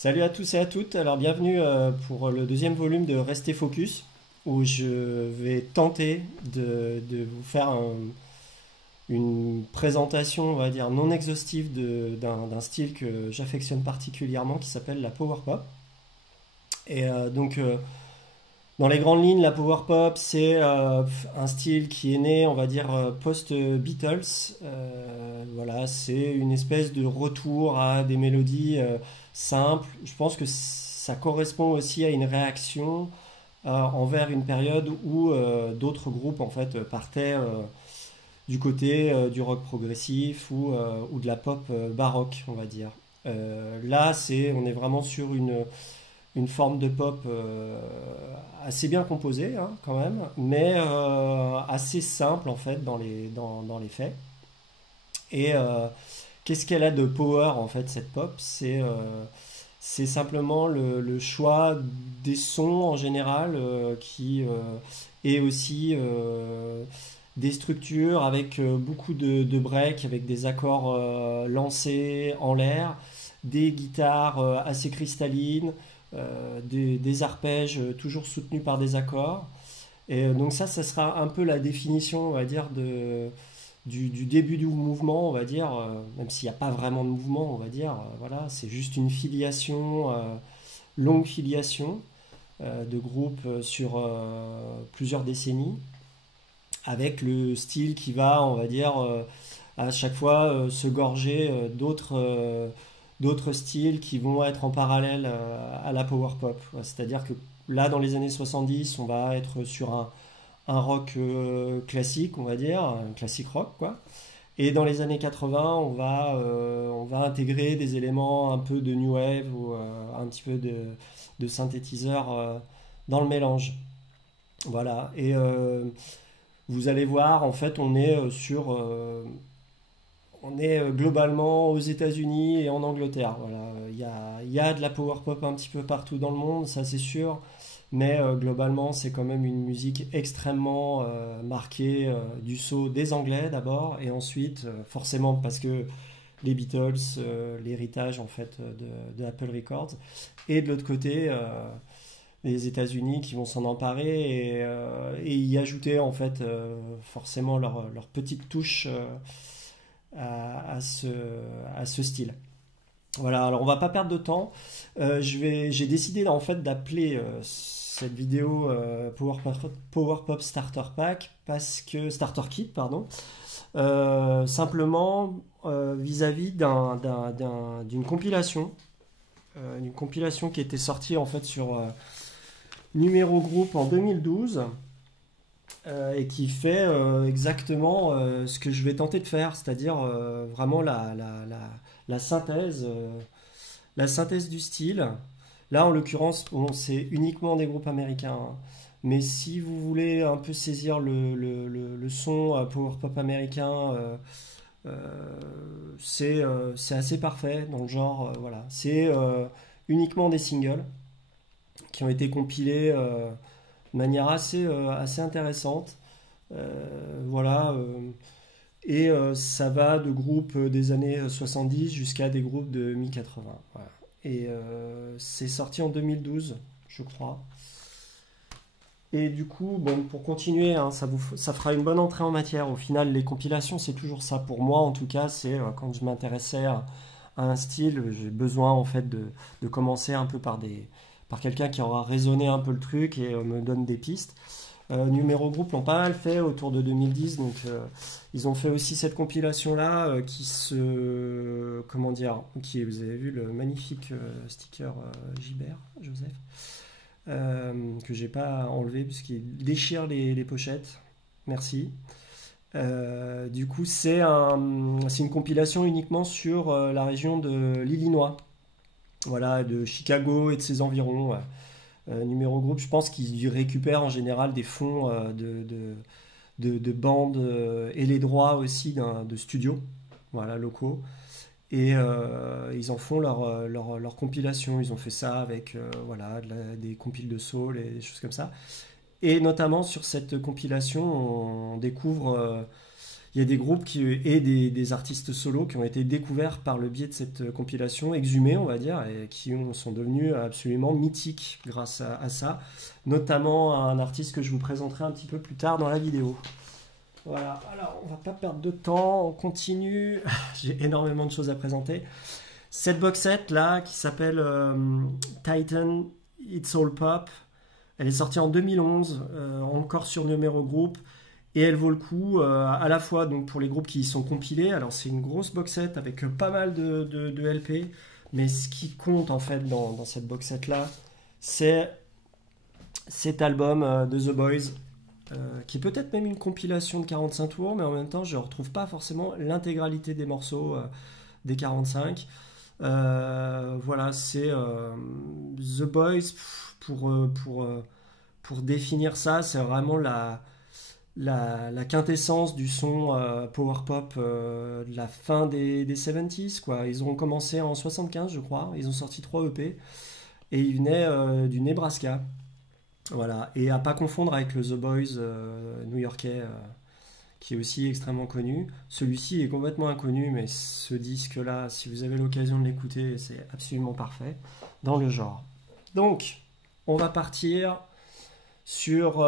Salut à tous et à toutes. Alors bienvenue pour le deuxième volume de Rester Focus, où je vais tenter de vous faire une présentation, on va dire, non exhaustive d'un style que j'affectionne particulièrement, qui s'appelle la power pop. Et dans les grandes lignes, la power pop, c'est un style qui est né, on va dire, post-Beatles. Voilà, c'est une espèce de retour à des mélodies simples. Je pense que ça correspond aussi à une réaction envers une période où d'autres groupes en fait partaient du côté du rock progressif ou de la pop baroque, on va dire. Là, on est vraiment sur une forme de pop assez bien composée hein, quand même, mais assez simple en fait dans les faits. Et qu'est-ce qu'elle a de power en fait cette pop? C'est simplement le choix des sons en général et aussi des structures avec beaucoup de breaks, avec des accords lancés en l'air, des guitares assez cristallines, des arpèges toujours soutenus par des accords. Et donc ça sera un peu la définition, on va dire, du début du mouvement, on va dire, même s'il n'y a pas vraiment de mouvement, on va dire, voilà, c'est juste une filiation, longue filiation de groupes sur plusieurs décennies, avec le style qui va, on va dire, à chaque fois se gorger d'autres styles qui vont être en parallèle à la power pop. Ouais, c'est-à-dire que là, dans les années 70, on va être sur un rock classique, on va dire, un classique rock, quoi. Et dans les années 80, on va intégrer des éléments un peu de new wave ou un petit peu de synthétiseur dans le mélange. Voilà. Et vous allez voir, en fait, on est globalement aux États-Unis et en Angleterre. Voilà. Il y a de la power pop un petit peu partout dans le monde, ça c'est sûr. Mais globalement, c'est quand même une musique extrêmement marquée du sceau des Anglais d'abord, et ensuite, forcément, parce que les Beatles, l'héritage en fait de Apple Records, et de l'autre côté, les États-Unis qui vont s'en emparer et y ajouter en fait forcément leur petite touche à à ce style. Voilà, alors on va pas perdre de temps. J'ai décidé en fait d'appeler cette vidéo Power Pop Starter Pack parce que Starter Kit, pardon, simplement vis-à-vis d'une compilation qui était sortie en fait sur Numéro Group en 2012 et qui fait exactement ce que je vais tenter de faire, c'est-à-dire vraiment la synthèse du style. Là, en l'occurrence, bon, c'est uniquement des groupes américains, hein. Mais si vous voulez un peu saisir le son power pop américain, c'est assez parfait dans le genre. Voilà. C'est uniquement des singles qui ont été compilés de manière assez intéressante. Voilà. Et ça va de groupes des années 70 jusqu'à des groupes de mi-80. Voilà. Et c'est sorti en 2012, je crois. Et du coup, bon, pour continuer, hein, ça fera une bonne entrée en matière. Au final, les compilations, c'est toujours ça. Pour moi, en tout cas, c'est quand je m'intéressais à un style, j'ai besoin en fait de commencer un peu par quelqu'un qui aura raisonné un peu le truc et me donne des pistes. Numéro Group l'ont pas mal fait autour de 2010, donc ils ont fait aussi cette compilation-là comment dire, vous avez vu le magnifique sticker Gilbert, Joseph, que j'ai pas enlevé puisqu'il déchire les pochettes. Merci. Du coup, c'est une compilation uniquement sur la région de l'Illinois, voilà, de Chicago et de ses environs. Ouais. Numéro Group, je pense qu'ils récupèrent en général des fonds de bandes et les droits aussi de studios, voilà, locaux. Et ils en font leur compilation. Ils ont fait ça avec voilà, des compiles de soul et des choses comme ça. Et notamment sur cette compilation, on découvre. il y a des groupes et des artistes solos qui ont été découverts par le biais de cette compilation, exhumés on va dire, et qui sont devenus absolument mythiques grâce à ça, notamment un artiste que je vous présenterai un petit peu plus tard dans la vidéo. Voilà, alors on va pas perdre de temps, on continue, j'ai énormément de choses à présenter. Cette box set là qui s'appelle Titan It's All Pop, elle est sortie en 2011, encore sur Numéro Group, et elle vaut le coup à la fois donc, pour les groupes qui y sont compilés. Alors c'est une grosse box set avec pas mal de LP, mais ce qui compte en fait dans cette box set là, c'est cet album de The Boys, qui est peut-être même une compilation de 45 tours, mais en même temps je ne retrouve pas forcément l'intégralité des morceaux des 45. Voilà, c'est The Boys, pour définir ça, c'est vraiment la quintessence du son power pop de la fin des 70s, quoi. Ils ont commencé en 75, je crois, ils ont sorti 3 EP, et ils venaient du Nebraska. Voilà, et à pas confondre avec le The Boys new-yorkais, qui est aussi extrêmement connu. Celui-ci est complètement inconnu, mais ce disque-là, si vous avez l'occasion de l'écouter, c'est absolument parfait dans le genre. Donc, on va partir sur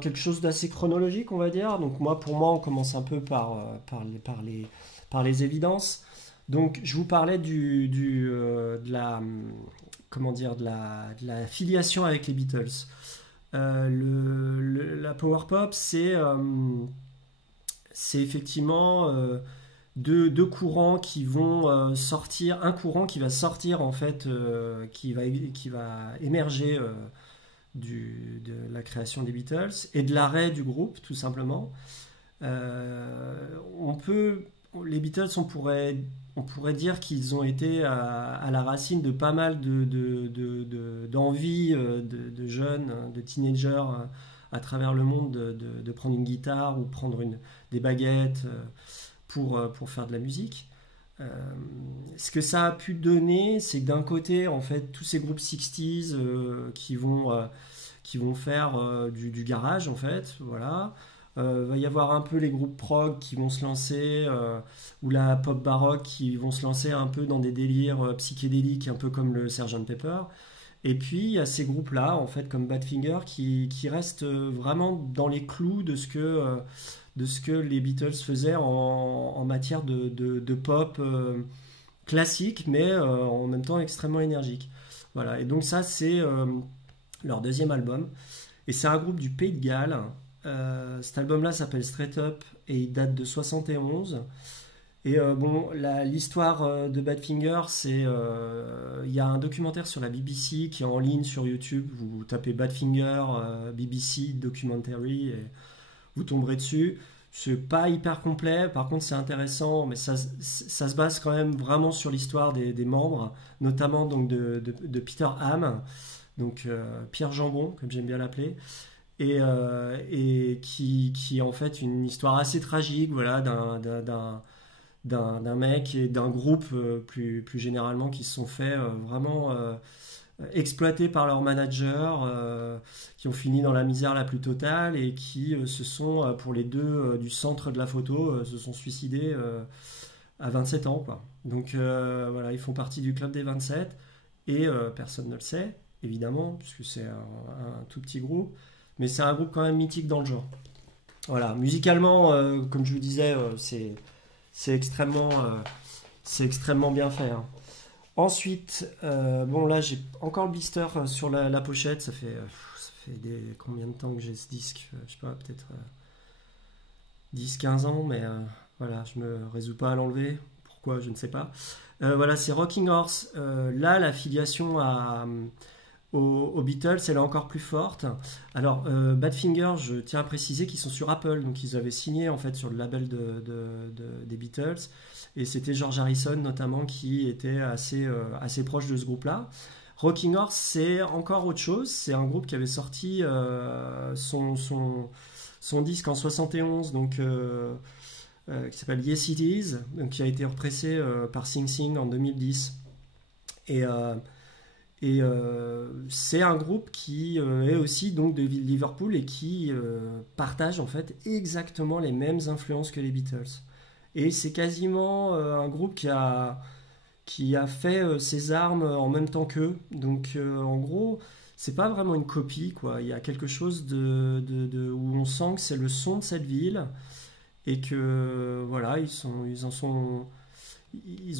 quelque chose d'assez chronologique, on va dire. Donc pour moi, on commence un peu par les évidences. Donc, je vous parlais de la, comment dire, de la filiation avec les Beatles. La power pop, c'est effectivement deux courants qui vont sortir, un courant qui va sortir en fait, qui va émerger de la création des Beatles et de l'arrêt du groupe, tout simplement. Les Beatles, on pourrait dire qu'ils ont été à la racine de pas mal d'envie de jeunes, de teenagers à travers le monde de prendre une guitare ou prendre des baguettes pour faire de la musique. Ce que ça a pu donner, c'est que d'un côté, en fait, tous ces groupes 60s qui vont faire du garage, en fait, voilà. Va y avoir un peu les groupes prog qui vont se lancer, ou la pop baroque qui vont se lancer un peu dans des délires psychédéliques, un peu comme le Sgt Pepper. Et puis il y a ces groupes-là, en fait, comme Badfinger, qui restent vraiment dans les clous de ce que les Beatles faisaient en matière de pop classique, mais en même temps extrêmement énergique. Voilà, et donc ça, c'est leur deuxième album. Et c'est un groupe du Pays de Galles. Cet album-là s'appelle Straight Up et il date de 71. Et bon, l'histoire de Badfinger, il y a un documentaire sur la BBC qui est en ligne sur YouTube. Vous tapez Badfinger, BBC Documentary, et vous tomberez dessus. C'est pas hyper complet, par contre c'est intéressant, mais ça se base quand même vraiment sur l'histoire des membres, notamment donc de Peter Ham, donc Pierre Jambon, comme j'aime bien l'appeler. Et qui est en fait une histoire assez tragique, voilà, d'un mec et d'un groupe plus généralement qui se sont fait vraiment exploités par leur manager, qui ont fini dans la misère la plus totale et qui se sont, pour les deux du centre de la photo, se sont suicidés à 27 ans, quoi. Donc voilà, ils font partie du club des 27 et personne ne le sait, évidemment, puisque c'est un tout petit groupe. Mais c'est un groupe quand même mythique dans le genre. Voilà, musicalement, comme je vous disais, c'est extrêmement bien fait, hein. Ensuite, bon là j'ai encore le blister sur la pochette, ça fait combien de temps que j'ai ce disque? Je sais pas, peut-être 10-15 ans, mais voilà, je me résous pas à l'enlever. Pourquoi, je ne sais pas. Voilà, c'est Rocking Horse. Là, la filiation aux Beatles, elle est encore plus forte. Alors, Badfinger, je tiens à préciser qu'ils sont sur Apple, donc ils avaient signé en fait sur le label des Beatles, et c'était George Harrison notamment qui était assez proche de ce groupe-là. Rocking Horse, c'est encore autre chose, c'est un groupe qui avait sorti son disque en 71, donc qui s'appelle Yes It Is, donc qui a été repressé par Sing Sing en 2010. Et c'est un groupe qui est aussi donc de Liverpool et qui partage en fait exactement les mêmes influences que les Beatles. Et c'est quasiment un groupe qui a fait ses armes en même temps qu'eux. Donc en gros, c'est pas vraiment une copie, quoi. Il y a quelque chose où on sent que c'est le son de cette ville et que voilà, ils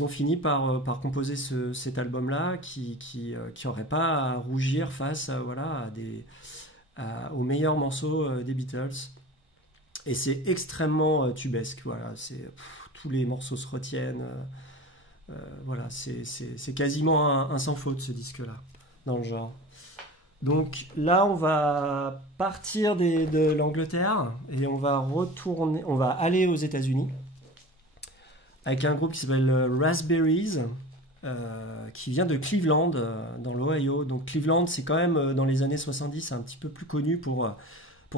ont fini par composer cet album-là qui aurait pas à rougir face à, voilà, aux meilleurs morceaux des Beatles. Et c'est extrêmement tubesque. Voilà, tous les morceaux se retiennent. Voilà, c'est quasiment un sans faute ce disque-là dans le genre. Donc là, on va partir de l'Angleterre et on va aller aux États-Unis avec un groupe qui s'appelle Raspberries, qui vient de Cleveland, dans l'Ohio. Donc Cleveland, c'est quand même dans les années 70 un petit peu plus connu pour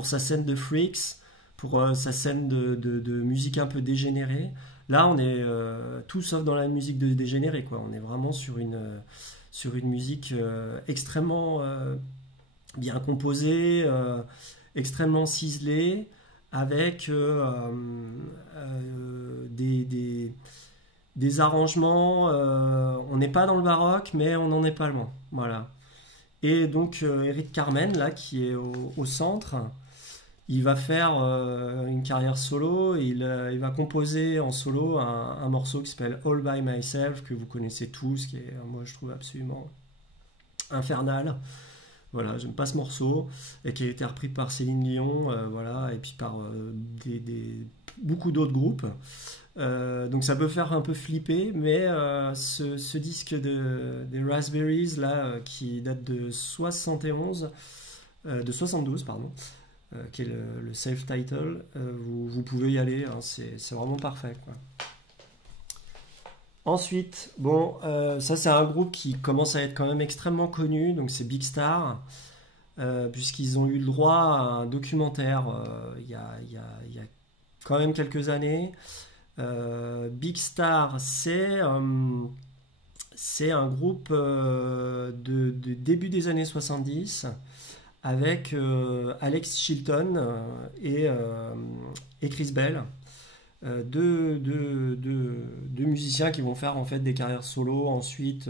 sa scène de freaks, pour sa scène de musique un peu dégénérée. Là, on est tout sauf dans la musique de dégénérée, quoi. On est vraiment sur une musique extrêmement bien composée, extrêmement ciselée, avec des arrangements. On n'est pas dans le baroque, mais on n'en est pas loin. Voilà. Et donc Eric Carmen, là, qui est au centre, il va faire une carrière solo. Il va composer en solo un morceau qui s'appelle All by Myself, que vous connaissez tous, qui est, moi, je trouve absolument infernal. Voilà, j'aime pas ce morceau, et qui a été repris par Céline Dion, voilà, et puis par beaucoup d'autres groupes. Donc ça peut faire un peu flipper, mais ce disque des Raspberries, là, qui date de 72, pardon, qui est le self-title, vous pouvez y aller, hein, c'est vraiment parfait, quoi. Ensuite, bon, ça c'est un groupe qui commence à être quand même extrêmement connu, donc c'est Big Star, puisqu'ils ont eu le droit à un documentaire il y a quand même quelques années. Big Star, c'est un groupe de début des années 70 avec Alex Chilton et Chris Bell. Deux musiciens qui vont faire en fait des carrières solo ensuite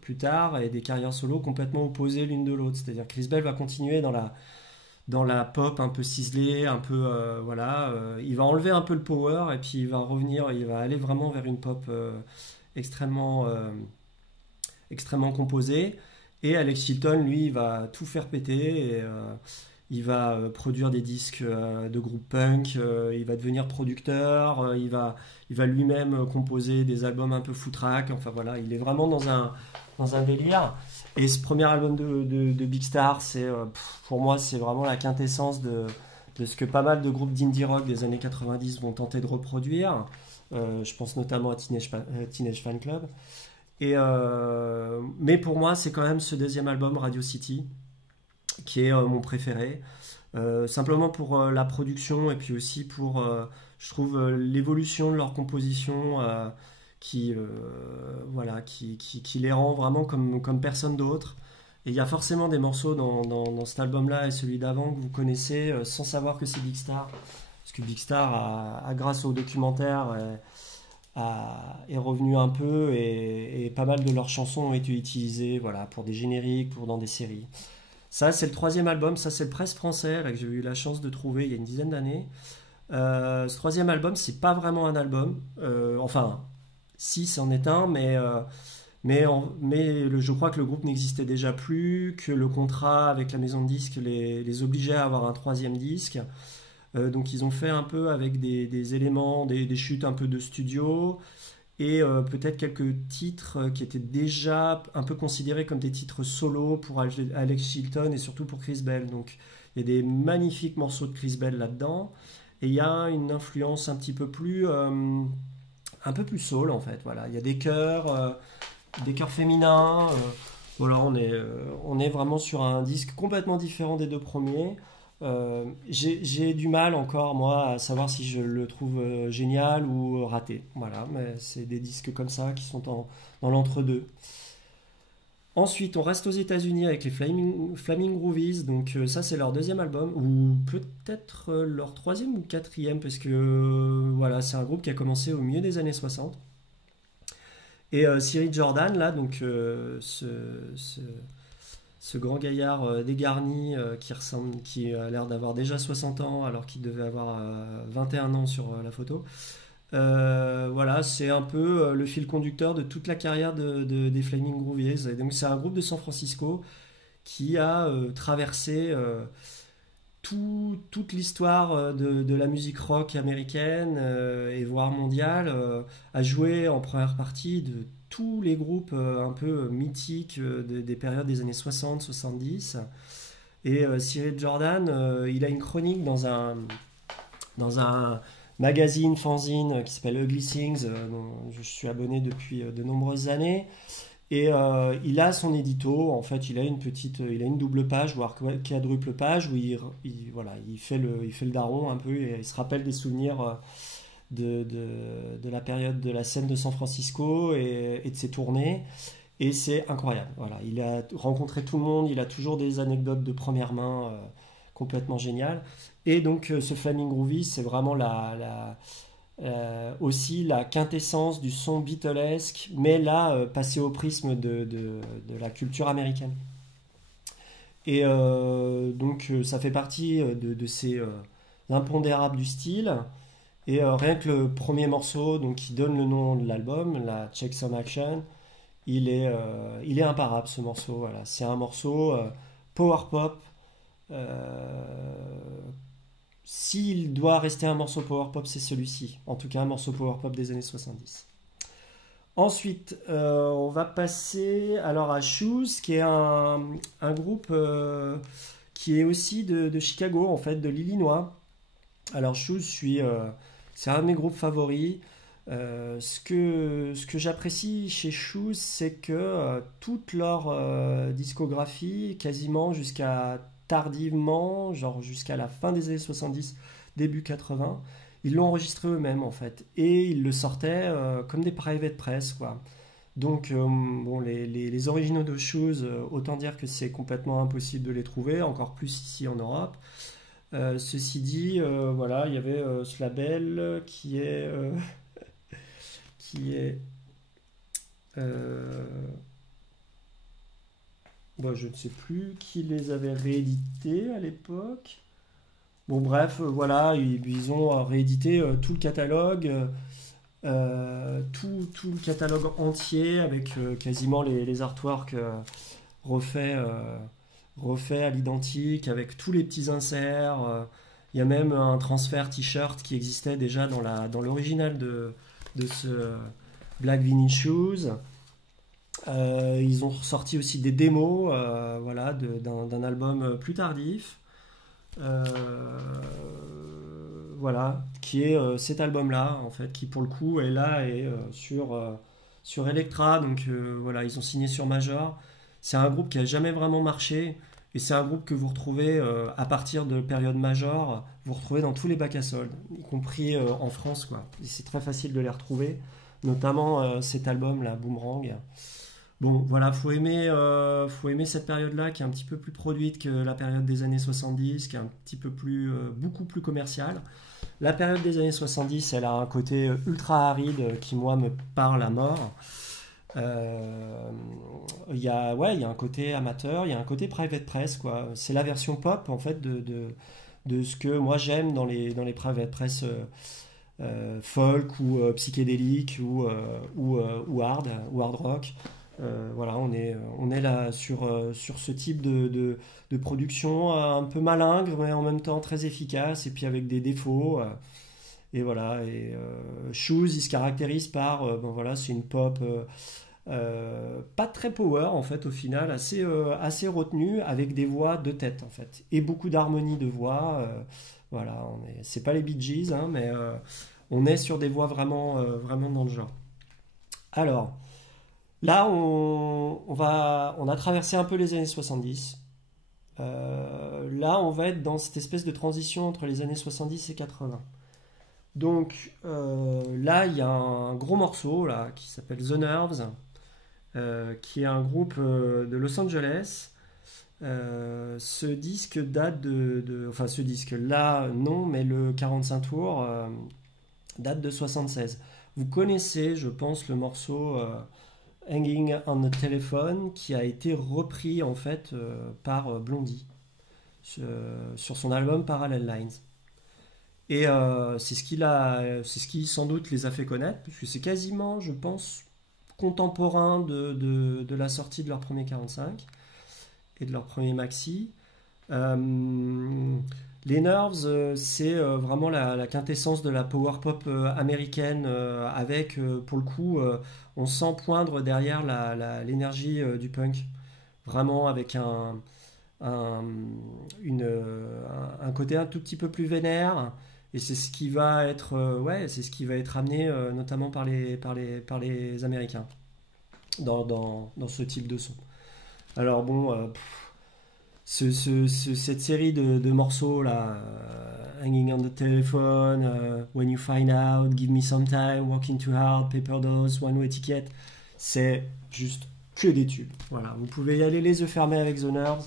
plus tard, et des carrières solo complètement opposées l'une de l'autre. C'est-à-dire que Chris Bell va continuer dans la pop un peu ciselée, un peu voilà, il va enlever un peu le power et puis il va revenir, il va aller vraiment vers une pop extrêmement extrêmement composée. Et Alex Chilton, lui, il va tout faire péter et il va produire des disques de groupe punk, il va devenir producteur, il va lui-même composer des albums un peu footrack, enfin voilà, il est vraiment dans un délire. Et ce premier album de Big Star, pour moi, c'est vraiment la quintessence de ce que pas mal de groupes d'indie rock des années 90 vont tenter de reproduire. Je pense notamment à Teenage Fan Club. Mais pour moi, c'est quand même ce deuxième album, Radio City, qui est mon préféré. Simplement pour la production et puis aussi pour, je trouve, l'évolution de leur composition voilà, qui les rend vraiment comme personne d'autre. Et il y a forcément des morceaux dans cet album-là et celui d'avant que vous connaissez sans savoir que c'est Big Star. Parce que Big Star, grâce au documentaire, est revenu un peu et pas mal de leurs chansons ont été utilisées, voilà, pour des génériques, dans des séries. Ça, c'est le troisième album, ça c'est le Presse français là, que j'ai eu la chance de trouver il y a une dizaine d'années. Ce troisième album, c'est pas vraiment un album. Enfin, si, c'en est un, mais je crois que le groupe n'existait déjà plus, que le contrat avec la maison de disques les obligeait à avoir un troisième disque. Donc ils ont fait un peu avec des éléments, des chutes un peu de studio, et peut-être quelques titres qui étaient déjà un peu considérés comme des titres solo pour Alex Chilton et surtout pour Chris Bell. Donc il y a des magnifiques morceaux de Chris Bell là-dedans, et il y a une influence un petit peu plus un peu plus soul en fait. Voilà, il y a des chœurs féminins. Voilà, on est vraiment sur un disque complètement différent des deux premiers. J'ai du mal encore moi à savoir si je le trouve génial ou raté. Voilà, mais c'est des disques comme ça qui sont dans l'entre-deux. Ensuite, on reste aux États-Unis avec les Flaming Groovies. Donc, ça, c'est leur deuxième album, ou peut-être leur troisième ou quatrième, parce que voilà, c'est un groupe qui a commencé au milieu des années 60. Et Cyril Jordan, là, donc ce, ce grand gaillard dégarni qui a l'air d'avoir déjà 60 ans alors qu'il devait avoir 21 ans sur la photo. Voilà, c'est un peu le fil conducteur de toute la carrière des Flaming Groovies. Et donc c'est un groupe de San Francisco qui a traversé toute l'histoire de la musique rock américaine et voire mondiale, a joué en première partie de tous les groupes un peu mythiques des périodes des années 60-70. Et Cyril Jordan, il a une chronique dans un magazine, fanzine qui s'appelle Ugly Things, dont je suis abonné depuis de nombreuses années. Et il a son édito, en fait, il a une double page, voire quadruple page, où voilà, il fait le daron un peu, et il se rappelle des souvenirs de la période de la scène de San Francisco et de ses tournées. Et c'est incroyable. Voilà, il a rencontré tout le monde, il a toujours des anecdotes de première main complètement géniales. Et donc, ce Flaming Groovy, c'est vraiment aussi la quintessence du son Beatlesque, mais là, passé au prisme de la culture américaine. Et donc, ça fait partie de ces impondérables du style. Et rien que le premier morceau, donc, qui donne le nom de l'album, la Check Some Action, il est imparable ce morceau. Voilà. C'est un morceau power pop. S'il doit rester un morceau power pop, c'est celui-ci. En tout cas, un morceau power pop des années 70. Ensuite, on va passer alors à Shoes, qui est un groupe qui est aussi de Chicago, en fait, de l'Illinois. Alors Shoes, c'est un de mes groupes favoris. Ce que j'apprécie chez Shoes, c'est que toute leur discographie, quasiment jusqu'à tardivement, genre jusqu'à la fin des années 70, début 80, ils l'ont enregistré eux-mêmes en fait. Et ils le sortaient comme des private press, quoi. Donc, bon, les originaux de Shoes, autant dire que c'est complètement impossible de les trouver, encore plus ici en Europe. Ceci dit, voilà, il y avait ce label qui est euh, bon, je ne sais plus qui les avait réédités à l'époque. Bon, bref, voilà, ils ont réédité tout le catalogue, tout le catalogue entier avec quasiment les artworks refaits, refaits à l'identique, avec tous les petits inserts. Il y a même un transfert t-shirt qui existait déjà dans l'original de ce Black Vinyl Shoes. Ils ont sorti aussi des démos voilà, d'un album plus tardif. Euh, voilà, qui est cet album-là, en fait, qui pour le coup est là et sur Elektra. Donc voilà, ils ont signé sur Major. C'est un groupe qui a jamais vraiment marché. Et c'est un groupe que vous retrouvez à partir de période Major, vous retrouvez dans tous les bacs à soldes, y compris en France, quoi. Et c'est très facile de les retrouver, notamment cet album, là, Boomerang. Bon, voilà, faut aimer cette période-là qui est un petit peu plus produite que la période des années 70, qui est un petit peu plus, beaucoup plus commerciale. La période des années 70, elle a un côté ultra aride qui, moi, me parle à mort. Euh, ouais, il y a un côté amateur, il y a un côté private press, quoi. C'est la version pop, en fait, de ce que moi j'aime dans les private press folk ou psychédélique ou hard rock. Voilà, on est là sur ce type de production un peu malingre, mais en même temps très efficace, et puis avec des défauts. Et voilà, et Shoes, il se caractérise par, bon voilà, c'est une pop pas très power en fait au final, assez retenue, avec des voix de tête en fait, et beaucoup d'harmonie de voix. Voilà, c'est pas les Bee Gees, hein, mais on est sur des voix vraiment dans le genre. Alors. Là, on a traversé un peu les années 70. Là, on va être dans cette espèce de transition entre les années 70 et 80. Donc là, il y a un gros morceau là, qui s'appelle The Nerves, qui est un groupe de Los Angeles. Ce disque date enfin ce disque là non, mais le 45 tours date de 76. Vous connaissez, je pense, le morceau Hanging on the Telephone qui a été repris en fait par Blondie sur son album Parallel Lines. Et c'est ce qui sans doute les a fait connaître, puisque c'est quasiment, je pense, contemporain de la sortie de leur premier 45 et de leur premier maxi. Euh, les Nerves, c'est vraiment la quintessence de la power pop américaine, avec, pour le coup, on sent poindre derrière l'énergie du punk, vraiment avec un, un côté un tout petit peu plus vénère. Et c'est ce qui va être, ouais, c'est ce qui va être amené notamment par les Américains dans ce type de son. Alors bon, cette série de morceaux là, Hanging on the Telephone, When You Find Out, Give Me Some Time, Working Too Hard, Paper Dolls, One Way Ticket, c'est juste que des tubes. Voilà, vous pouvez y aller les yeux fermés avec The Nerves,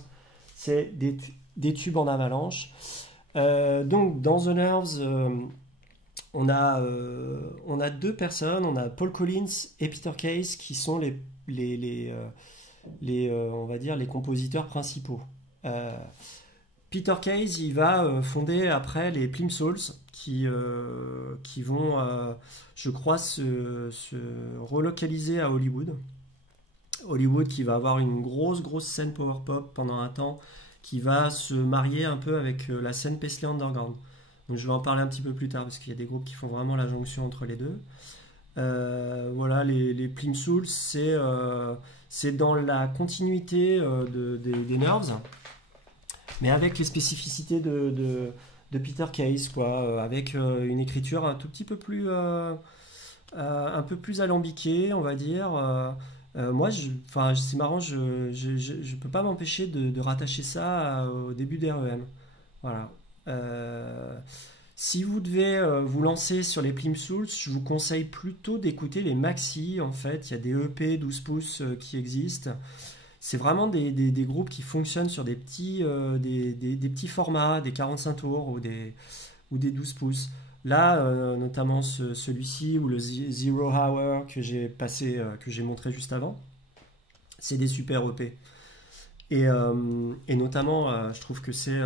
c'est des tubes en avalanche. Donc dans The Nerves, on a deux personnes, on a Paul Collins et Peter Case qui sont on va dire les compositeurs principaux. Euh, Peter Case, il va fonder après les Plimsouls qui vont, je crois, se relocaliser à Hollywood. Hollywood qui va avoir une grosse scène power pop pendant un temps, qui va se marier un peu avec la scène Paisley Underground. Donc je vais en parler un petit peu plus tard parce qu'il y a des groupes qui font vraiment la jonction entre les deux. Voilà, les Plimsouls, c'est dans la continuité des Nerves, mais avec les spécificités de Peter Case, quoi, avec une écriture un peu plus alambiquée, on va dire. Moi, enfin, c'est marrant, je peux pas m'empêcher de rattacher ça au début des REM. Voilà. Euh, Si vous devez vous lancer sur les Plimsouls, je vous conseille plutôt d'écouter les maxi. En fait, il y a des EP 12 pouces qui existent. C'est vraiment des groupes qui fonctionnent sur des petits formats, des 45 tours ou des 12 pouces. Là, notamment celui-ci ou le Zero Hour que j'ai montré juste avant, c'est des super EP. Et notamment, je trouve que c'est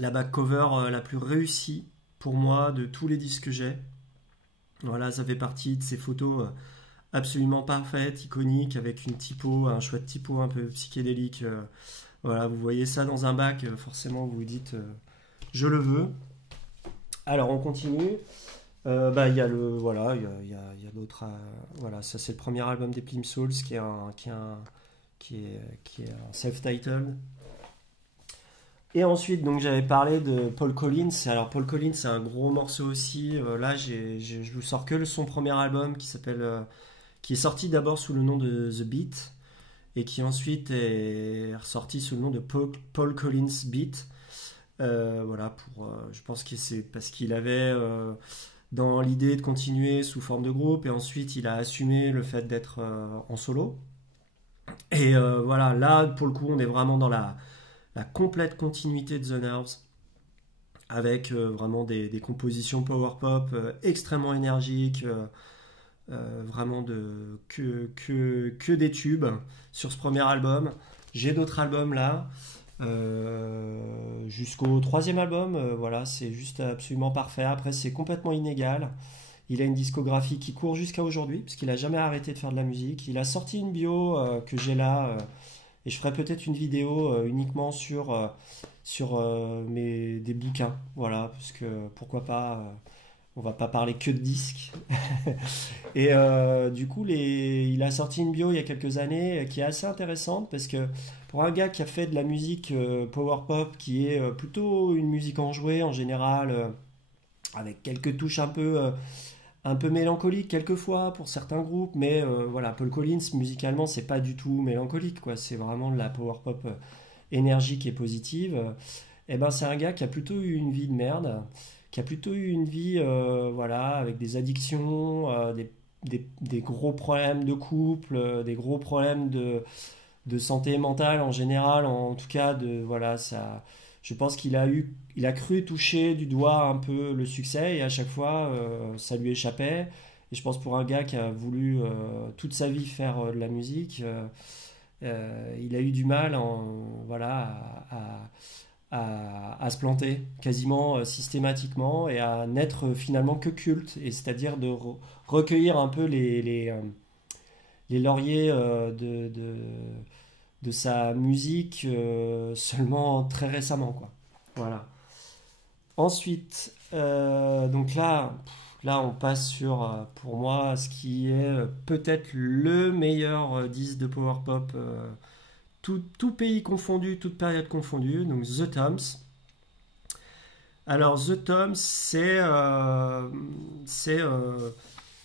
la back cover la plus réussie pour moi de tous les disques que j'ai. Voilà, ça fait partie de ces photos absolument parfaites, iconiques, avec une typo, un chouette typo un peu psychédélique. Voilà, vous voyez ça dans un bac, forcément vous vous dites je le veux. Alors on continue. Bah il y a le voilà, il y a d'autres. Voilà, ça c'est le premier album des Plimsouls qui est un self-titled. Et ensuite, donc j'avais parlé de Paul Collins. Alors Paul Collins, c'est un gros morceau aussi. Là, je vous sors que son premier album qui est sorti d'abord sous le nom de The Beat et qui ensuite est ressorti sous le nom de Paul Collins Beat. Voilà, je pense que c'est parce qu'il avait dans l'idée de continuer sous forme de groupe et ensuite il a assumé le fait d'être en solo. Et voilà, là pour le coup, on est vraiment dans la complète continuité de The Nerves, avec vraiment des compositions power pop extrêmement énergiques, vraiment que des tubes sur ce premier album. J'ai d'autres albums là, jusqu'au troisième album, voilà, c'est juste absolument parfait. Après, c'est complètement inégal. Il a une discographie qui court jusqu'à aujourd'hui, parce qu'il a jamais arrêté de faire de la musique. Il a sorti une bio que j'ai là. Et je ferai peut-être une vidéo uniquement sur des bouquins. Voilà, parce que pourquoi pas, on va pas parler que de disques. Et du coup, il a sorti une bio il y a quelques années qui est assez intéressante parce que pour un gars qui a fait de la musique power pop, qui est plutôt une musique enjouée en général, avec quelques touches un peu mélancolique quelquefois pour certains groupes, mais voilà, Paul Collins musicalement c'est pas du tout mélancolique, quoi, c'est vraiment de la power pop énergique et positive. Et ben c'est un gars qui a plutôt eu une vie de merde, qui a plutôt eu une vie voilà, avec des addictions, des gros problèmes de couple, des gros problèmes de santé mentale en général, en tout cas, voilà, ça, je pense il a cru toucher du doigt un peu le succès et à chaque fois, ça lui échappait. Et je pense pour un gars qui a voulu toute sa vie faire de la musique, il a eu du mal voilà, à se planter quasiment systématiquement et à n'être finalement que culte, et c'est-à-dire de recueillir un peu les lauriers de sa musique seulement très récemment, quoi. Voilà. Ensuite, donc là, on passe sur, pour moi, ce qui est peut-être le meilleur disque de power pop, tout pays confondu, toute période confondue, donc The Toms. Alors, The Toms, c'est, euh,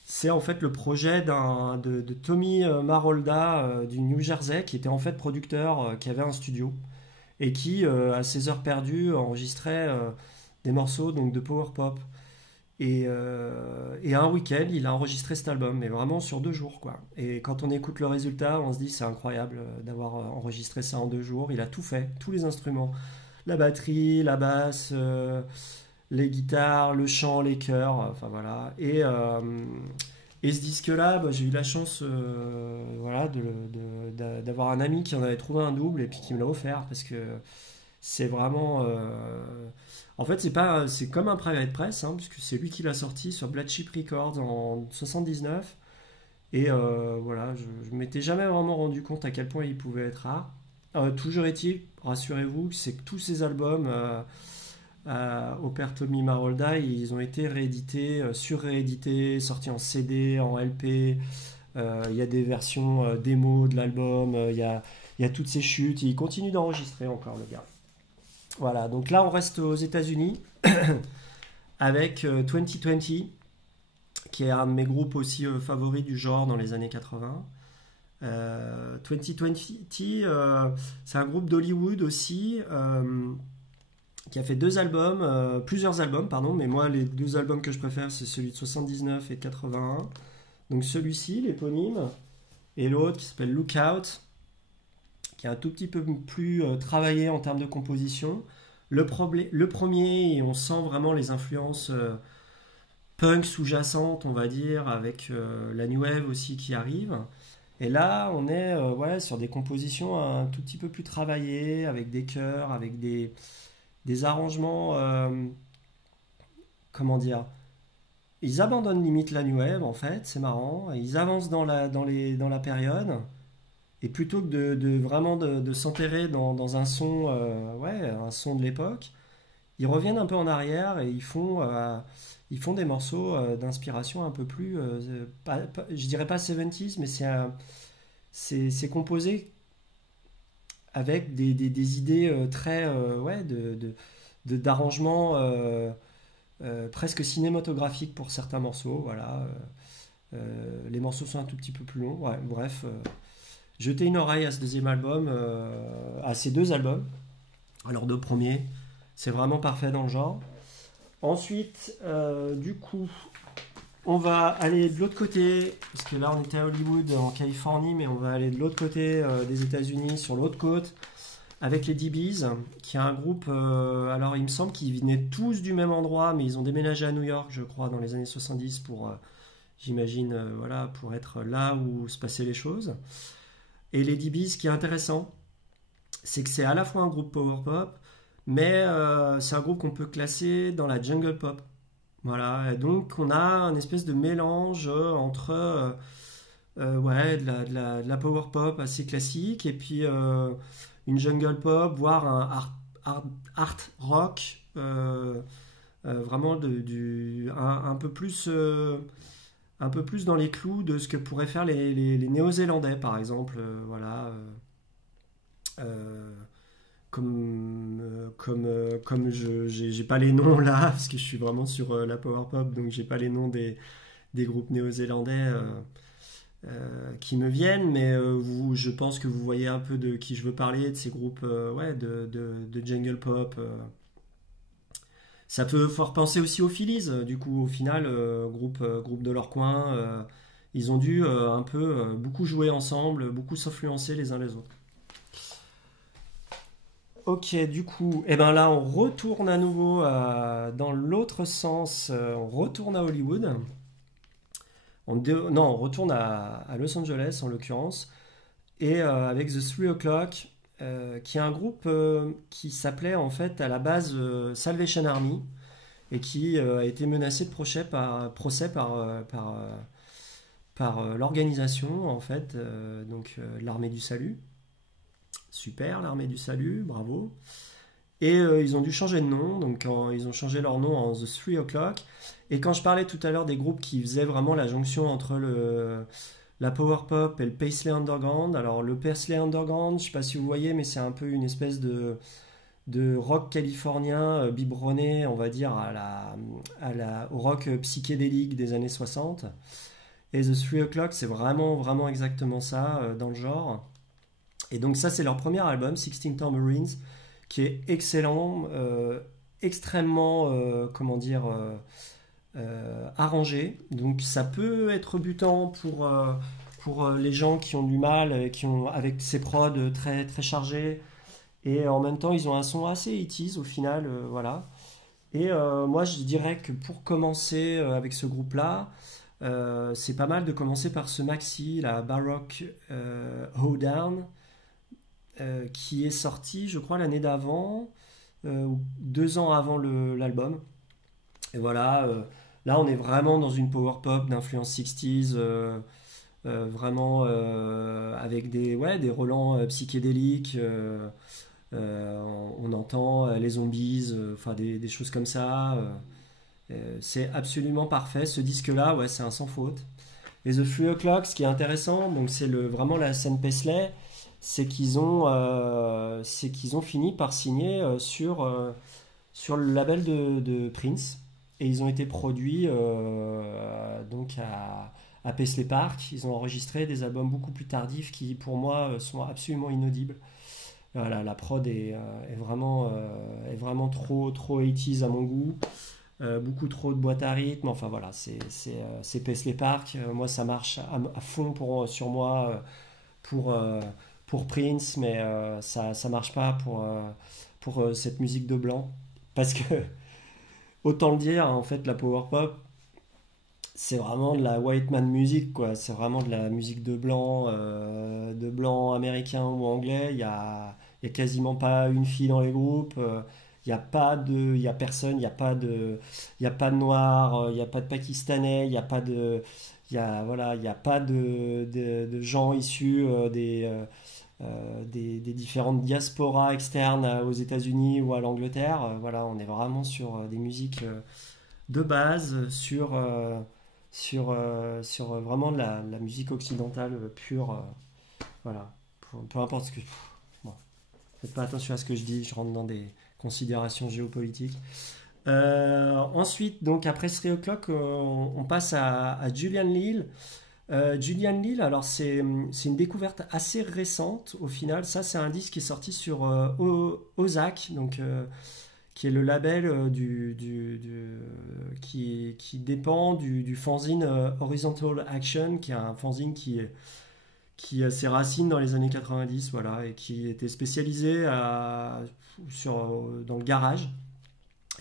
c'est en fait le projet de Tommy Marolda du New Jersey, qui était en fait producteur, qui avait un studio, et qui, à ses heures perdues, enregistrait des morceaux donc, de power pop. Et un week-end, il a enregistré cet album, mais vraiment sur 2 jours, quoi. Et quand on écoute le résultat, on se dit c'est incroyable d'avoir enregistré ça en 2 jours. Il a tout fait, tous les instruments, la batterie, la basse, les guitares, le chant, les chœurs, enfin voilà. Et ce disque-là, bah, j'ai eu la chance, voilà, d'avoir un ami qui en avait trouvé un double et puis qui me l'a offert parce que c'est vraiment. En fait, c'est comme un private press, hein, puisque c'est lui qui l'a sorti sur Black Sheep Records en 79. Et voilà, je m'étais jamais vraiment rendu compte à quel point il pouvait être rare. Toujours est-il, rassurez-vous, c'est que tous ces albums au père Tommy Marolda, ils ont été réédités, surréédités, sortis en CD, en LP. Il y a des versions démo de l'album, il y a toutes ces chutes. Et il continue d'enregistrer encore, le gars. Voilà, donc là on reste aux États-Unis avec 2020, qui est un de mes groupes aussi favoris du genre dans les années 80. 2020, c'est un groupe d'Hollywood aussi, qui a fait plusieurs albums, pardon, mais moi les 2 albums que je préfère, c'est celui de 79 et de 81. Donc celui-ci, l'éponyme, et l'autre qui s'appelle Lookout, qui est un tout petit peu plus travaillé en termes de composition. Le premier, on sent vraiment les influences punk sous-jacentes, on va dire, avec la new wave aussi qui arrive. Et là, on est ouais, sur des compositions un tout petit peu plus travaillées, avec des chœurs, avec des arrangements, comment dire, ils abandonnent limite la new wave en fait, c'est marrant. Ils avancent dans la période. Et plutôt que vraiment de s'enterrer dans un son, ouais, un son de l'époque, ils reviennent un peu en arrière et ils font des morceaux d'inspiration un peu plus, je dirais pas 70s, mais c'est composé avec des idées très, ouais, d'arrangements presque cinématographiques pour certains morceaux. Voilà. Les morceaux sont un tout petit peu plus longs. Ouais, bref. Jeter une oreille à ce deuxième album, à ces 2 albums. Alors 2 premiers, c'est vraiment parfait dans le genre. Ensuite, du coup, on va aller de l'autre côté, parce que là on était à Hollywood, en Californie, mais on va aller de l'autre côté des États-Unis, sur l'autre côte, avec les DBs, qui est un groupe, alors il me semble qu'ils venaient tous du même endroit, mais ils ont déménagé à New York, je crois, dans les années 70 pour, j'imagine, voilà, pour être là où se passaient les choses. Et les DBs, ce qui est intéressant, c'est que c'est à la fois un groupe power pop, mais c'est un groupe qu'on peut classer dans la jungle pop. Voilà, et donc on a un espèce de mélange entre ouais, de la power pop assez classique et puis une jungle pop, voire un art rock, vraiment un peu plus dans les clous de ce que pourraient faire les Néo-Zélandais, par exemple. Voilà. Euh, comme j'ai pas les noms là, parce que je suis vraiment sur la power pop, donc j'ai pas les noms des groupes néo-zélandais qui me viennent, mais je pense que vous voyez un peu de qui je veux parler, de ces groupes ouais, de jungle pop. Ça peut fort penser aussi aux Phillies, du coup, au final, groupe de leur coin, Ils ont dû un peu beaucoup jouer ensemble, beaucoup s'influencer les uns les autres. Ok, du coup, et ben là on retourne à nouveau dans l'autre sens, on retourne à Hollywood. Non, on retourne à Los Angeles en l'occurrence, et avec The Three O'Clock, qui est un groupe qui s'appelait en fait à la base Salvation Army, et qui a été menacé de procès par l'organisation en fait, donc l'armée du salut. Super, l'armée du salut, bravo. Et ils ont dû changer de nom, donc ils ont changé leur nom en The Three O'Clock. Et quand je parlais tout à l'heure des groupes qui faisaient vraiment la jonction entre la power pop et le Paisley Underground, alors le Paisley Underground, je sais pas si vous voyez, mais c'est un peu une espèce de rock californien biberonné, on va dire, au rock psychédélique des années 60. Et The Three O'Clock, c'est vraiment, vraiment exactement ça dans le genre. Et donc ça, c'est leur premier album, Sixteen Tambourines, qui est excellent, extrêmement, comment dire, arrangé. Donc ça peut être butant pour les gens qui ont du mal, avec ces prods très, très chargés. Et en même temps, ils ont un son assez 80s au final, voilà. Et moi, je dirais que pour commencer avec ce groupe-là, c'est pas mal de commencer par ce maxi, la Baroque Hoedown, qui est sorti, je crois, l'année d'avant, ou 2 ans avant l'album. Et voilà, là, on est vraiment dans une power pop d'influence 60s, vraiment avec des relents psychédéliques. On entend les zombies, enfin des choses comme ça. C'est absolument parfait. Ce disque-là, ouais, c'est un sans faute. Et The Three O'Clock, ce qui est intéressant, donc c'est vraiment la scène Paisley, c'est qu'ils ont fini par signer sur le label de Prince. Et ils ont été produits donc à Paisley Park. Ils ont enregistré des albums beaucoup plus tardifs qui, pour moi, sont absolument inaudibles. Voilà, la prod est vraiment trop, trop 80s à mon goût. Beaucoup trop de boîte à rythme. Enfin voilà, c'est Paisley Park. Moi, ça marche à fond sur moi pour, euh, pour Prince, mais ça marche pas pour cette musique de blanc. Parce que, autant le dire, en fait, la power pop, c'est vraiment de la white man music, quoi. C'est vraiment de la musique de blanc américain ou anglais. Il y a quasiment pas une fille dans les groupes. Il y a pas il y a personne. Il y a pas de noirs. Il y a pas de pakistanais. Voilà, il y a pas de gens issus des différentes diasporas externes aux États-Unis ou à l'Angleterre. Voilà, on est vraiment sur des musiques de base, sur vraiment la musique occidentale pure. Voilà. Peu importe ce que. Bon, faites pas attention à ce que je dis, je rentre dans des considérations géopolitiques. Ensuite, donc après 3 O'Clock, on passe à Julian Leal. Julian Leal, alors c'est une découverte assez récente au final. Ça, c'est un disque qui est sorti sur Ozak, donc qui est le label qui dépend du fanzine Horizontal Action, qui est un fanzine qui a ses racines dans les années 90, voilà, et qui était spécialisé dans le garage,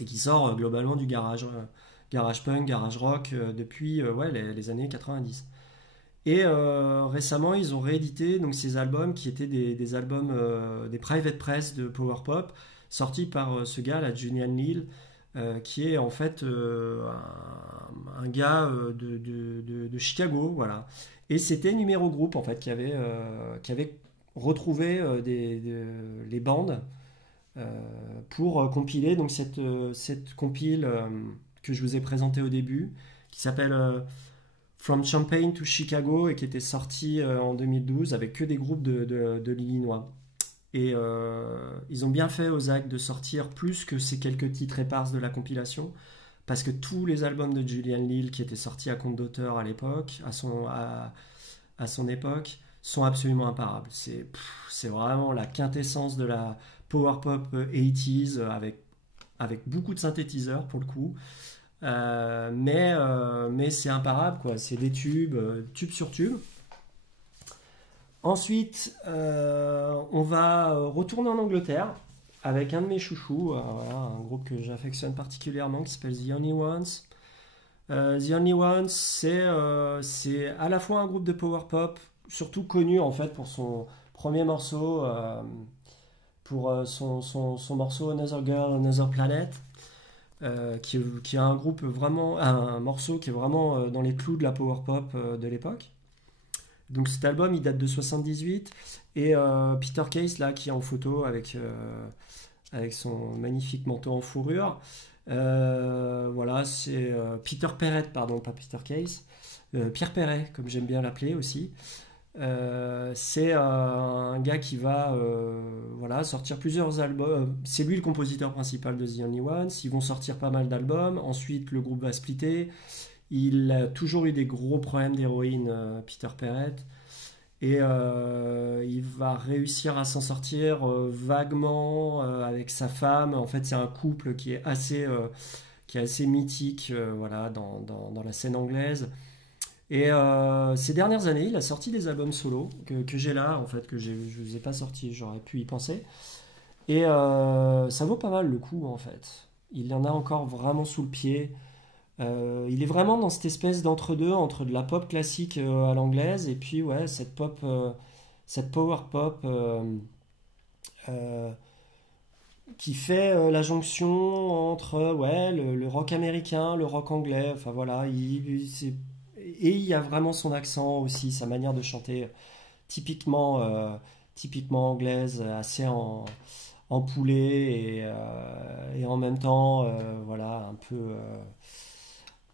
et qui sort globalement du garage punk, garage rock, depuis ouais, les années 90. Et récemment, ils ont réédité donc, ces albums qui étaient des albums, des private press de power pop, sortis par ce gars, là, Julian Leal, qui est en fait un gars de Chicago, voilà. Et c'était Numéro Group, en fait, qui avait retrouvé les bandes pour compiler donc cette compile que je vous ai présentée au début, qui s'appelle From Champaign to Chicago, et qui était sortie en 2012 avec que des groupes de l'Illinois. Et ils ont bien fait aux actes de sortir plus que ces quelques titres éparses de la compilation, parce que tous les albums de Julian Leal qui étaient sortis à compte d'auteur à l'époque, à son époque, sont absolument imparables. C'est vraiment la quintessence de la power pop 80s, avec beaucoup de synthétiseurs pour le coup. Mais c'est imparable, quoi. C'est des tubes, tube sur tube. Ensuite, on va retourner en Angleterre avec un de mes chouchous, voilà, un groupe que j'affectionne particulièrement qui s'appelle The Only Ones. The Only Ones, c'est à la fois un groupe de power pop, surtout connu en fait pour son premier morceau, pour son morceau Another Girl, Another Planet, qui est un groupe vraiment, un morceau qui est vraiment dans les clous de la power pop de l'époque. Donc cet album, il date de 78 et Peter Case là qui est en photo avec son magnifique manteau en fourrure. Voilà, c'est Peter Perret, pardon, pas Peter Case. Pierre Perret, comme j'aime bien l'appeler aussi. C'est un gars qui va voilà, sortir plusieurs albums. C'est lui le compositeur principal de The Only Ones. Ils vont sortir pas mal d'albums. Ensuite, le groupe va splitter. Il a toujours eu des gros problèmes d'héroïne, Peter Perret. Et il va réussir à s'en sortir vaguement avec sa femme. En fait, c'est un couple qui est assez mythique voilà, dans la scène anglaise. Et ces dernières années, il a sorti des albums solo que j'ai là, en fait, je ne vous ai pas sortis, j'aurais pu y penser. Et ça vaut pas mal le coup, en fait. Il y en a encore vraiment sous le pied. Il est vraiment dans cette espèce d'entre-deux, entre de la pop classique à l'anglaise et puis ouais, cette power pop euh, qui fait la jonction entre ouais, le rock américain, le rock anglais, enfin voilà, et il y a vraiment son accent aussi, sa manière de chanter typiquement, typiquement anglaise, assez en poulet et en même temps, voilà,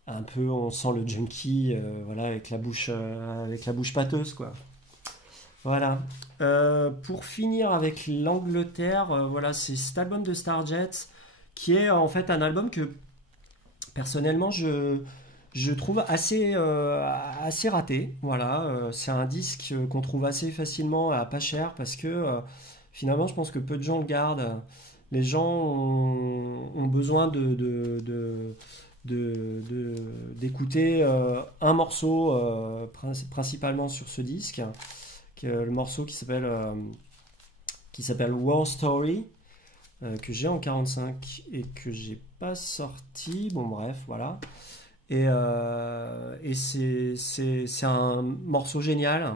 un peu, on sent le junkie, voilà, avec la bouche pâteuse, quoi. Voilà. Pour finir avec l'Angleterre, voilà, c'est cet album de Starjets qui est en fait un album que personnellement je trouve assez raté. Voilà, c'est un disque qu'on trouve assez facilement à pas cher parce que finalement je pense que peu de gens le gardent. Les gens ont besoin d'écouter un morceau principalement sur ce disque, le morceau qui s'appelle War Story, que j'ai en 45 et que j'ai pas sorti. Bon bref, voilà. Et c'est un morceau génial.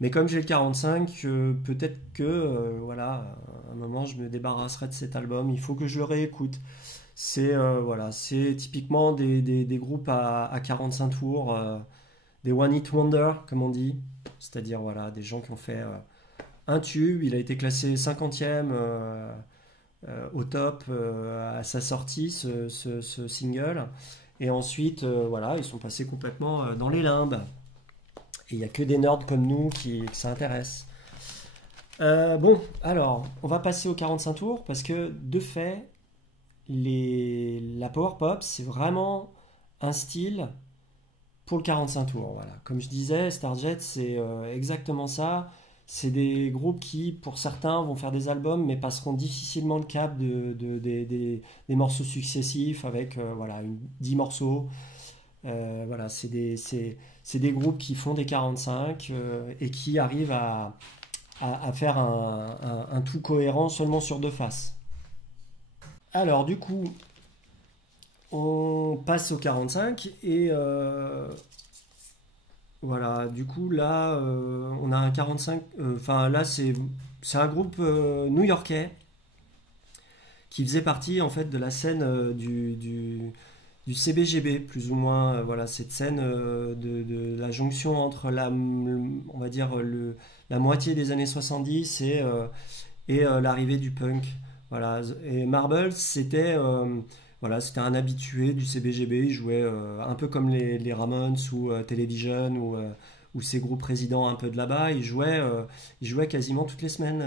Mais comme j'ai le 45, peut-être que voilà, à un moment je me débarrasserai de cet album. Il faut que je le réécoute. C'est voilà, c'est typiquement des groupes à 45 tours, des One Hit Wonder, comme on dit. C'est-à-dire voilà, des gens qui ont fait un tube. Il a été classé 50e au top à sa sortie, ce single. Et ensuite, voilà, ils sont passés complètement dans les limbes. Et il n'y a que des nerds comme nous que ça intéresse. Bon, alors, on va passer aux 45 tours parce que, de fait, la power pop, c'est vraiment un style pour le 45 tours. Voilà. Comme je disais, Starjet, c'est exactement ça. C'est des groupes qui, pour certains, vont faire des albums, mais passeront difficilement le cap des morceaux successifs avec voilà, 10 morceaux. Voilà, c'est des groupes qui font des 45 et qui arrivent à faire un tout cohérent seulement sur deux faces. Alors, du coup, on passe au 45 et voilà, du coup, là, on a un 45. Enfin, là, c'est un groupe new-yorkais qui faisait partie en fait de la scène du CBGB, plus ou moins. Voilà, cette scène de la jonction entre on va dire, la moitié des années 70 et l'arrivée du punk. Voilà, et Marble, voilà, c'était un habitué du CBGB. Il jouait un peu comme les Ramones ou Television ou ces groupes résidents un peu de là-bas. Il jouait quasiment toutes les semaines,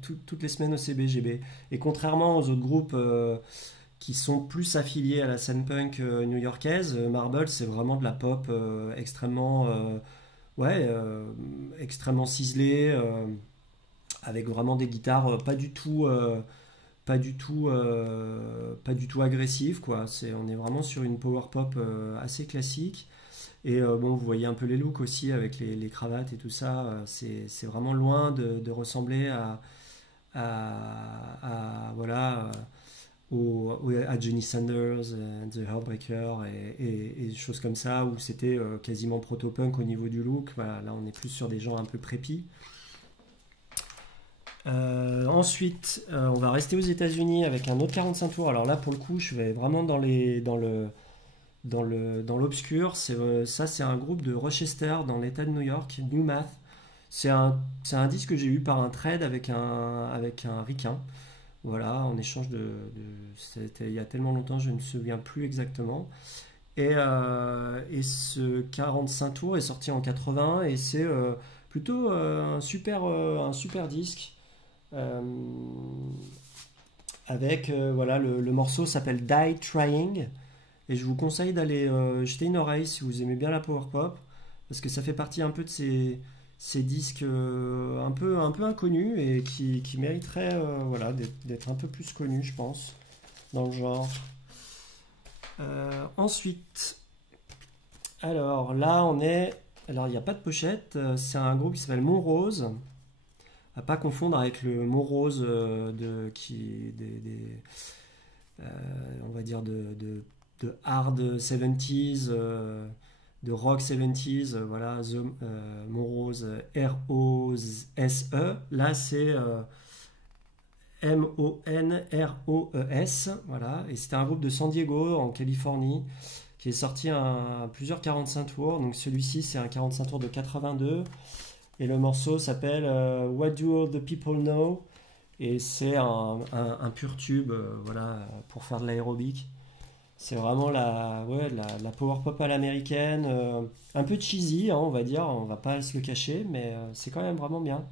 toutes les semaines au CBGB. Et contrairement aux autres groupes qui sont plus affiliés à la scène punk new-yorkaise, Marble, c'est vraiment de la pop extrêmement, ouais, extrêmement ciselée, avec vraiment des guitares pas du tout pas du tout agressive, quoi. On est vraiment sur une power pop assez classique. Et bon, vous voyez un peu les looks aussi avec les cravates et tout ça. C'est vraiment loin de ressembler voilà, à Johnny Sanders, The Heartbreaker et des choses comme ça où c'était quasiment proto-punk au niveau du look. Voilà, là, on est plus sur des gens un peu préppy. Ensuite, on va rester aux États-Unis avec un autre 45 tours. Alors là, pour le coup, je vais vraiment dans l'obscur. Ça, c'est un groupe de Rochester dans l'État de New York, New Math. C'est un disque que j'ai eu par un trade avec un ricain. Voilà, en échange c'était il y a tellement longtemps, je ne me souviens plus exactement. Et ce 45 tours est sorti en 80 et c'est plutôt un super disque. Euh, avec voilà le morceau s'appelle Die Trying et je vous conseille d'aller jeter une oreille si vous aimez bien la power pop parce que ça fait partie un peu de ces disques un peu inconnus et qui mériteraient voilà, d'être un peu plus connus je pense dans le genre. Ensuite, alors là alors il n'y a pas de pochette, c'est un groupe qui s'appelle Monrose. À pas confondre avec le Monrose euh, on va dire de hard 70s, de rock 70s, voilà, Monrose, R-O-S-E. Là, c'est M-O-N-R-O-E-S, voilà, et c'était un groupe de San Diego, en Californie, qui est sorti plusieurs 45 tours. Donc celui-ci, c'est un 45 tours de 82. Et le morceau s'appelle What Do All the People Know? Et c'est un pur tube voilà, pour faire de l'aérobic. C'est vraiment ouais, la power pop à l'américaine, un peu cheesy, hein, on va dire, on va pas se le cacher, mais c'est quand même vraiment bien.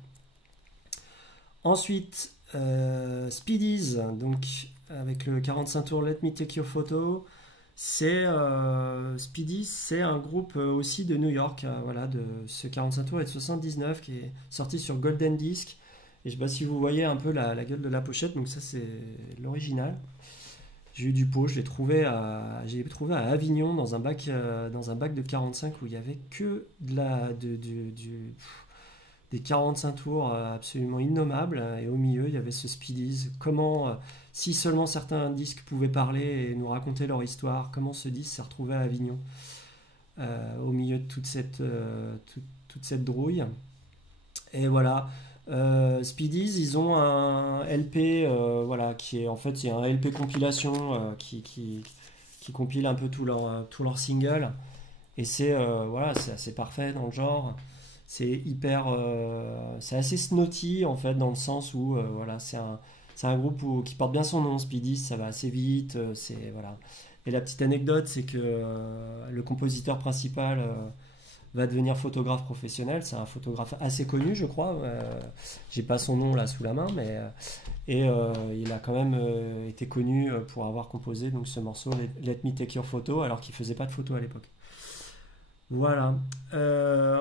Ensuite, Speedies, donc avec le 45 tours Let Me Take Your Photo. Speedy, c'est un groupe aussi de New York, voilà, de ce 45 tours et de 79 qui est sorti sur Golden Disc. Et je sais pas si vous voyez un peu la gueule de la pochette, donc ça c'est l'original. J'ai eu du pot, j'ai trouvé à Avignon dans un bac de 45 où il y avait que des 45 tours absolument innommables et au milieu il y avait ce Speedies. Si seulement certains disques pouvaient parler et nous raconter leur histoire, comment ce disque s'est retrouvé à Avignon au milieu de toute cette drouille. Et voilà, Speedies, ils ont un LP, voilà, qui est en fait c'est un LP compilation qui compile un peu tous leurs singles. Et voilà, c'est assez parfait dans le genre. C'est assez snotty en fait dans le sens où voilà, c'est un groupe qui porte bien son nom, Speedy, ça va assez vite, voilà. Et la petite anecdote, c'est que le compositeur principal va devenir photographe professionnel. C'est un photographe assez connu, je crois. J'ai pas son nom là sous la main, mais il a quand même été connu pour avoir composé donc ce morceau Let Me Take Your Photo, alors qu'il faisait pas de photo à l'époque. Voilà.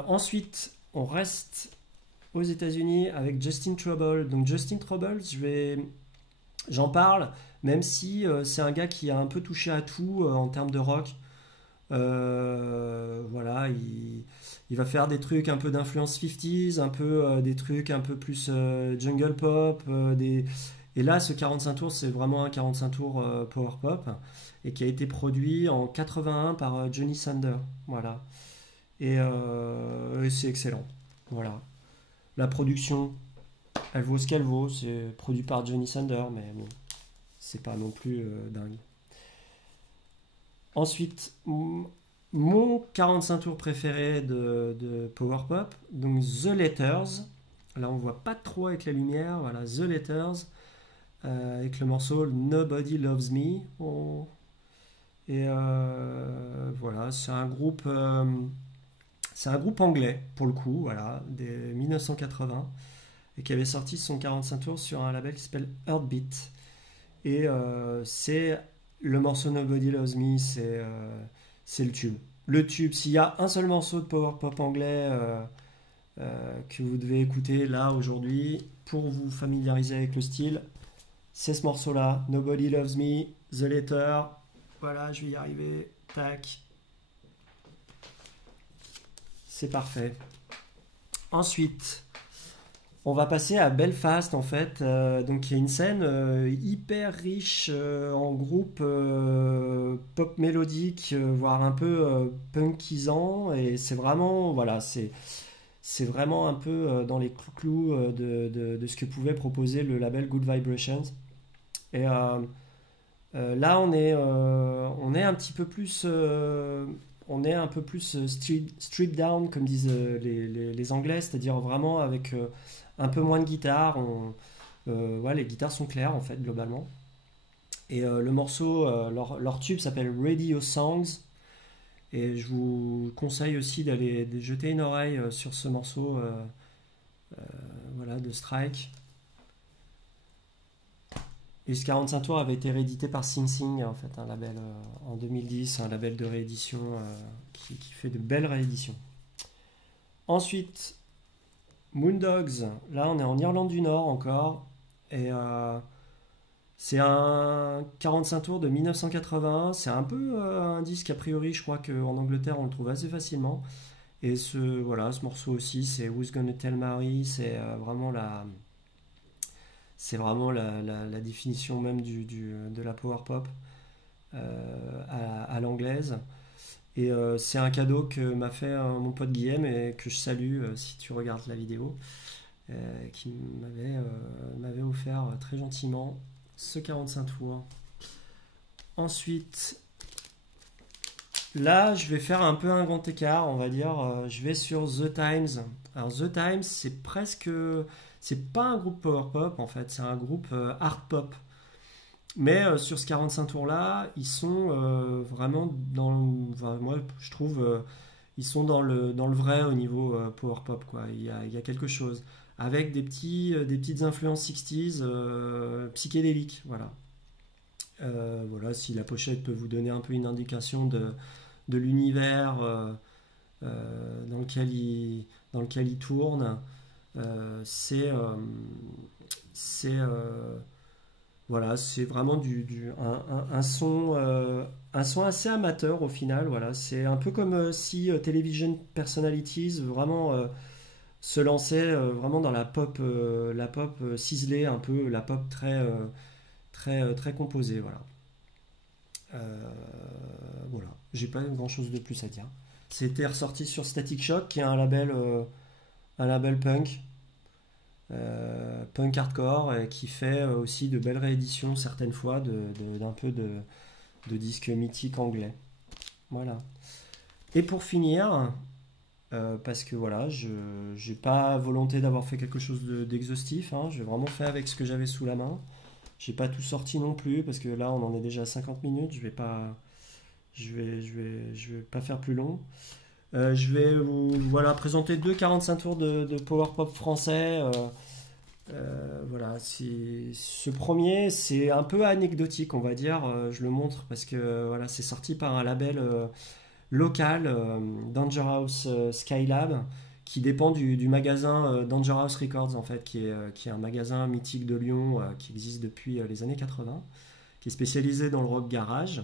Ensuite, on reste aux États-Unis avec Justin Trouble. Donc Justin Trouble, j'en parle, même si c'est un gars qui a un peu touché à tout en termes de rock. Voilà, il va faire des trucs un peu d'influence 50s, un peu des trucs un peu plus jungle pop. Et là, ce 45 tours, c'est vraiment un 45 tours power pop et qui a été produit en 81 par Johnny Sander. Voilà. Et c'est excellent. Voilà. La production, elle vaut ce qu'elle vaut. C'est produit par Johnny Sander, mais bon, c'est pas non plus dingue. Ensuite, mon 45 tours préféré de Power Pop, donc The Letters. Là, on voit pas trop avec la lumière. Voilà, The Letters, avec le morceau Nobody Loves Me. Et voilà, c'est un groupe anglais, pour le coup, voilà, des 1980, et qui avait sorti son 45 tours sur un label qui s'appelle Heartbeat. Et c'est le morceau Nobody Loves Me, c'est le tube. Le tube, s'il y a un seul morceau de power pop anglais que vous devez écouter là aujourd'hui pour vous familiariser avec le style, c'est ce morceau-là, Nobody Loves Me, The Letter. Voilà, je vais y arriver. Tac, c'est parfait. Ensuite, on va passer à Belfast en fait. Donc il y a une scène hyper riche en groupe pop mélodique, voire un peu punkisant. Et c'est vraiment, voilà, c'est vraiment un peu dans les clous de ce que pouvait proposer le label Good Vibrations. Et là, on est un petit peu plus, on est un peu plus stripped down, comme disent les Anglais, c'est-à-dire vraiment avec un peu moins de guitare. Ouais, les guitares sont claires en fait globalement. Et le morceau, leur tube s'appelle Radio Songs. Et je vous conseille aussi d'aller de jeter une oreille sur ce morceau, voilà, de Strike. Et ce 45 tours avait été réédité par Sing Sing, en fait, un label en 2010, un label de réédition qui fait de belles rééditions. Ensuite, Moondogs, là on est en Irlande du Nord encore, et c'est un 45 tours de 1981, c'est un peu un disque a priori, je crois qu'en Angleterre on le trouve assez facilement. Et voilà, ce morceau aussi, c'est Who's Gonna Tell Mary, c'est vraiment la définition même de la power pop à l'anglaise. Et c'est un cadeau que m'a fait mon pote Guillaume et que je salue si tu regardes la vidéo, qui m'avait offert très gentiment ce 45 tours. Ensuite, là, je vais faire un peu un grand écart, on va dire. Je vais sur The Times. Alors, The Times, c'est presque. C'est pas un groupe power pop en fait, c'est un groupe art pop. Mais sur ce 45 tours là, ils sont vraiment enfin, moi je trouve, ils sont dans le vrai au niveau power pop quoi. Il y a quelque chose. Avec des petites influences 60s psychédéliques, voilà. Voilà, si la pochette peut vous donner un peu une indication de l'univers dans lequel il tourne. C'est voilà, c'est vraiment un son assez amateur au final. Voilà, c'est un peu comme si Television Personalities vraiment se lançait vraiment dans la pop ciselée, un peu la pop très composée. Voilà. Voilà, j'ai pas grand chose de plus à dire. C'était ressorti sur Static Shock, qui est un label punk, punk hardcore, et qui fait aussi de belles rééditions certaines fois d'un peu de disques mythiques anglais. Voilà. Et pour finir, parce que voilà, je n'ai pas volonté d'avoir fait quelque chose d'exhaustif, hein, j'ai vraiment fait avec ce que j'avais sous la main. J'ai pas tout sorti non plus, parce que là on en est déjà à 50 minutes, je vais pas faire plus long. Je vais vous voilà, présenter deux 45 tours de power pop français. Voilà, ce premier, c'est un peu anecdotique, on va dire. Je le montre parce que voilà, c'est sorti par un label local, Danger House Skylab, qui dépend du magasin Danger House Records, en fait, qui est un magasin mythique de Lyon qui existe depuis les années 80, qui est spécialisé dans le rock garage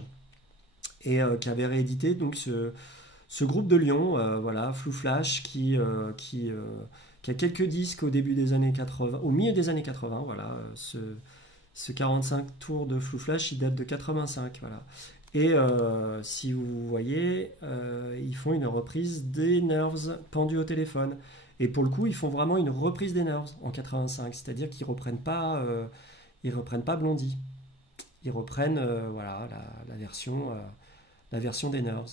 et qui avait réédité donc ce groupe de Lyon, voilà, Flou Flash, qui a quelques disques au début des années 80, au milieu des années 80, voilà, ce 45 tours de Flou Flash, il date de 85, voilà. Et si vous voyez, ils font une reprise des Nerves pendus au téléphone. Et pour le coup, ils font vraiment une reprise des Nerves en 85, c'est-à-dire qu'ils ils reprennent pas Blondie, ils reprennent voilà la version des Nerves.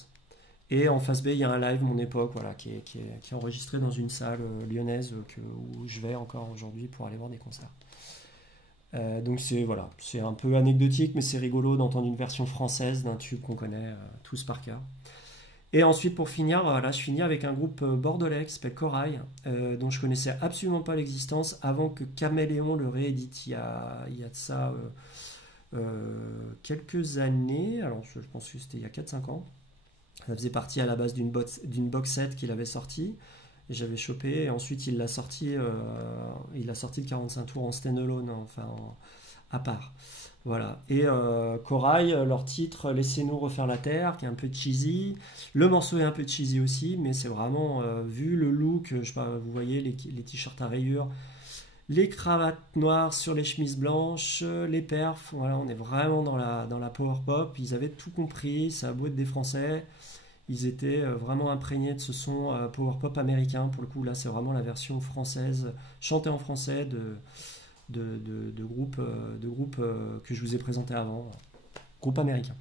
Et en face B, il y a un live Mon Époque, voilà, qui est enregistré dans une salle lyonnaise où je vais encore aujourd'hui pour aller voir des concerts. Donc voilà, c'est un peu anecdotique, mais c'est rigolo d'entendre une version française d'un tube qu'on connaît tous par cœur. Et ensuite, pour finir, voilà, je finis avec un groupe bordelais qui s'appelle Corail, dont je connaissais absolument pas l'existence avant que Caméléon le réédite il y a de ça quelques années. Alors, je pense que c'était il y a 4-5 ans. Ça faisait partie à la base d'une box set qu'il avait sorti. Et j'avais chopé. Et ensuite, il a sorti le 45 tours en standalone, enfin à part. Voilà. Et Corail, leur titre Laissez-nous refaire la Terre, qui est un peu cheesy. Le morceau est un peu cheesy aussi, mais c'est vraiment, vu le look, je sais pas, vous voyez les t-shirts à rayures, les cravates noires sur les chemises blanches, les perfs, voilà, on est vraiment dans la power pop. Ils avaient tout compris, ça a beau être des Français, ils étaient vraiment imprégnés de ce son power pop américain. Pour le coup, là, c'est vraiment la version française, chantée en français de groupes que je vous ai présenté avant, groupe américain.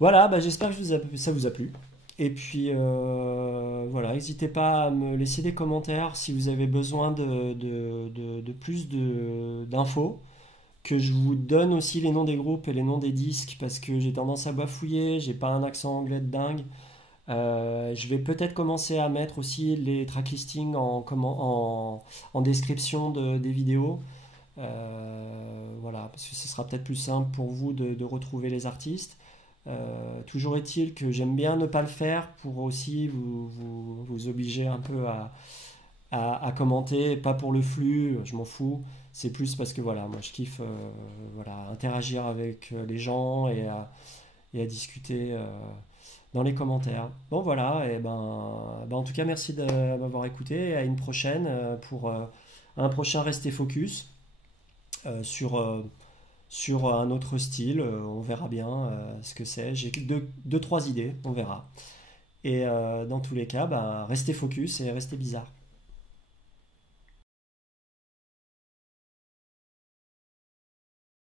Voilà, bah, j'espère que ça vous a plu. Et puis voilà, n'hésitez pas à me laisser des commentaires si vous avez besoin de plus d'infos. Que je vous donne aussi les noms des groupes et les noms des disques parce que j'ai tendance à bafouiller, j'ai pas un accent anglais de dingue. Je vais peut-être commencer à mettre aussi les track listings en description des vidéos. Voilà, parce que ce sera peut-être plus simple pour vous de retrouver les artistes. Toujours est-il que j'aime bien ne pas le faire pour aussi vous obliger un peu à commenter, pas pour le flux, je m'en fous. C'est plus parce que voilà, moi je kiffe voilà, interagir avec les gens et à discuter dans les commentaires. Bon voilà, et en tout cas merci de m'avoir écouté. Et à une prochaine pour un prochain Restez Focus sur, sur un autre style. On verra bien ce que c'est. J'ai deux, trois idées, on verra. Et dans tous les cas, restez focus et restez bizarre.